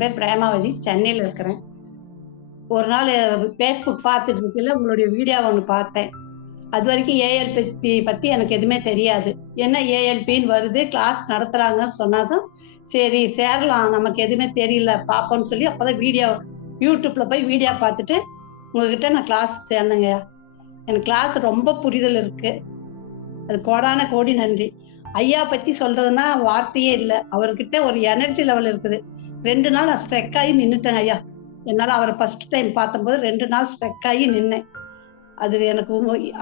பேர் பிரேமாவதி. சென்னையில் இருக்கிறேன். ஒரு நாள் ஃபேஸ்புக் பார்த்துட்டு இருக்கல உங்களுடைய வீடியோ ஒன்று பார்த்தேன். அது வரைக்கும் ஏஎல்பி பற்றி எனக்கு எதுவுமே தெரியாது. என்ன ஏஎல்பின்னு வருது கிளாஸ் நடத்துகிறாங்கன்னு சொன்னாதான் சரி சேரலாம். நமக்கு எதுவுமே தெரியல பார்ப்போம்னு சொல்லி அப்போதான் வீடியோ யூடியூப்பில் போய் வீடியோ பார்த்துட்டு உங்ககிட்ட நான் கிளாஸ் சேர்ந்தேங்க. எனக்கு கிளாஸ் ரொம்ப புரிதல் இருக்கு. அது கோடான கோடி நன்றி. ஐயா பற்றி சொல்கிறதுனா வார்த்தையே இல்லை. அவர்கிட்ட ஒரு எனர்ஜி லெவல் இருக்குது. ரெண்டு நாள் நான் ஸ்ட்ரெக் ஆகி நின்றுட்டேன் ஐயா. என்னால் அவரை ஃபர்ஸ்ட் டைம் பார்த்தபோது ரெண்டு நாள் ஸ்ட்ரெக் ஆகி நின்னேன். அது எனக்கு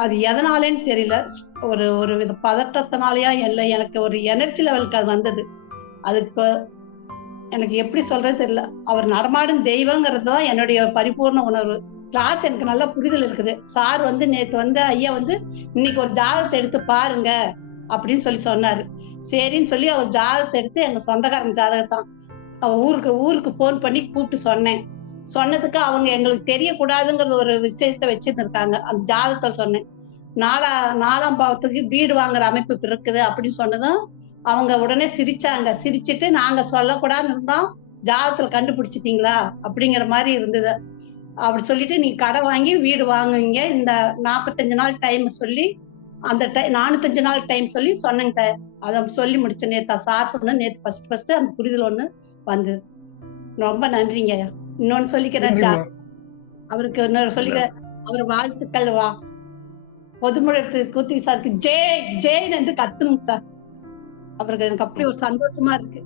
அது எதனாலேன்னு தெரியல. ஒரு ஒரு வித பதட்டத்தினாலயா இல்லை எனக்கு ஒரு எனர்ஜி லெவலுக்கு அது வந்தது. அதுக்கு எனக்கு எப்படி சொல்றது தெரியல. அவர் நடமாடும் தெய்வங்கிறது தான் என்னுடைய பரிபூர்ண உணர்வு. கிளாஸ் எனக்கு நல்லா புரிதல் இருக்குது. சார் வந்து நேற்று வந்து ஐயா வந்து இன்னைக்கு ஒரு ஜாதகத்தை எடுத்து பாருங்க அப்படின்னு சொல்லி சொன்னாரு. சரின்னு சொல்லி அவர் ஜாதகத்தை எடுத்து எங்க சொந்தக்காரன் ஜாதகத்தான். அவ ஊருக்கு ஊருக்கு போன் பண்ணி கூப்பிட்டு சொன்னேன். சொன்னதுக்கு அவங்க எங்களுக்கு தெரியக்கூடாதுங்கிறது ஒரு விஷயத்த வச்சிருந்திருக்காங்க. அந்த ஜாதகத்தை சொன்னேன். நாலா நாலாம் பாவத்துக்கு வீடு வாங்குற அமைப்பு இருக்குது அப்படின்னு சொன்னதும் அவங்க உடனே சிரிச்சாங்க. சிரிச்சிட்டு நாங்க சொல்லக்கூடாதுன்னு இருந்தோம். ஜாதகத்துல கண்டுபிடிச்சிட்டீங்களா? அப்படிங்கிற மாதிரி இருந்தது. அப்படி சொல்லிட்டு நீ கடை வாங்கி வீடு வாங்குவீங்க. இந்த நாற்பத்தஞ்சு நாள் டைம் சொல்லி அந்த டைம் நானூத்தஞ்சு நாள் டைம் சொல்லி சொன்னேங்க சார். அதை சொல்லி முடிச்ச நேத்தா. சார் சொன்ன நேத்து ஃபர்ஸ்ட் ஃபர்ஸ்ட் அந்த புரிதல் ஒன்று வந்தது. ரொம்ப நன்றிங்க இன்னொன்னு சொல்லிக்கிறேன். அவருக்கு இன்னொரு சொல்லிக்க அவர் வாழ்த்துக்கள் வா. பொதுமுழத்து கூத்தி சாருக்கு ஜெய் ஜெயின் என்று கத்துணும் சார். அவருக்கு எனக்கு அப்படி ஒரு சந்தோஷமா இருக்கு.